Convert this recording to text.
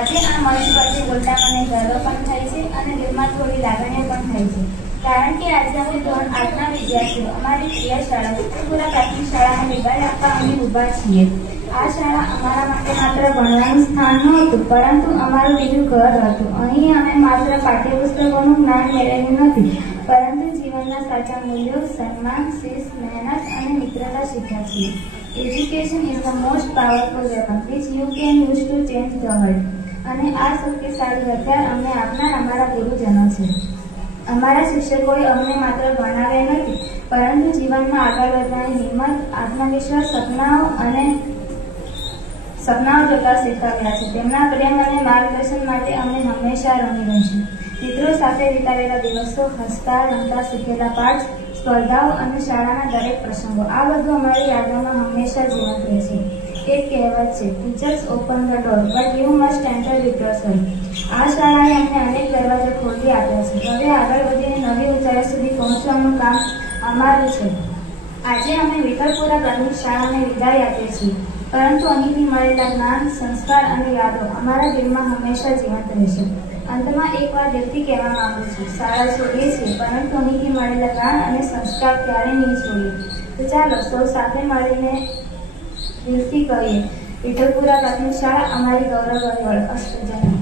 આજે આ મંચ પરથી બોલતા મને ગર્વ પણ થાય છે અને દિલમાં થોડી લાગણીઓ પણ થાય છે, કારણ કે આજે અમે ધોરણ 8ના વિદ્યાર્થીઓ અમારી પ્રિય શાળા વિઠ્ઠલપુરા પ્રાથમિક શાળાને વિદાય આપવા અહીં ઊભા છીએ. આ શાળા અમારા માટે માત્ર ભણવાનું સ્થાન નહોતું, પરંતુ અમારું બીજું ઘર હતું. અહીં અમે માત્ર પાઠ્યપુસ્તકોનું જ્ઞાન મેળવ્યું નથી, પરંતુ જીવનના સાચા મૂલ્યો, સન્માન, શિસ્ત, મહેનત અને મિત્રતા શીખ્યા છીએ. Education is the most powerful weapon which you can use to change the world. અને આ શક્તિશાળી હથિયાર અમને આપનાર અમારા ગુરુજનો છે. અમારા શિક્ષકોએ અમને માત્ર ભણાવ્યા નથી, પરંતુ જીવનમાં આગળ વધવાની હિંમત, આત્મવિશ્વાસ, સપનાઓ જોતા શીખવ્યા છે. તેમના પ્રેમ અને માર્ગદર્શન માટે અમે હંમેશા ઋણી રહીશું. મિત્રો સાથે વિતાવેલા દિવસો, હસતા રમતા શીખેલા પાઠ, સ્પર્ધાઓ અને શાળાના દરેક પ્રસંગો, આ બધું અમારી યાદોમાં હંમેશા જીવંત રહેશે. એક કહેવત છે, teachers open the door but you must enter with yourself. આ શાળાએ અમને અનેક દરવાજા ખોલી આપ્યા છે. હવે આગળ વધીને નવી ઊંચાઈ સુધી પહોંચવાનું કામ અમારું છે. આજે અમે વિઠ્ઠલપુરા પ્રાથમિક શાળાને વિદાય આપીએ છીએ, પરંતુ અહીંથી મળેલા જ્ઞાન, સંસ્કાર અને યાદો અમારા દિલમાં હંમેશા જીવંત રહેશે. અંતમાં એક વાર દિલથી કહેવા માંગુ છું, શાળા છોડીએ છીએ, પરંતુ અહીંથી મળેલા જ્ઞાન અને સંસ્કાર ક્યારેય નહીં છોડીએ. તો ચાલો સૌ સાથે મળીને દિલથી કહીએ, વિઠ્ઠલપુરા પ્રાથમિક શાળા અમારી ગૌરવની ઓળખ. અસ્તુ. જય હિન્દ.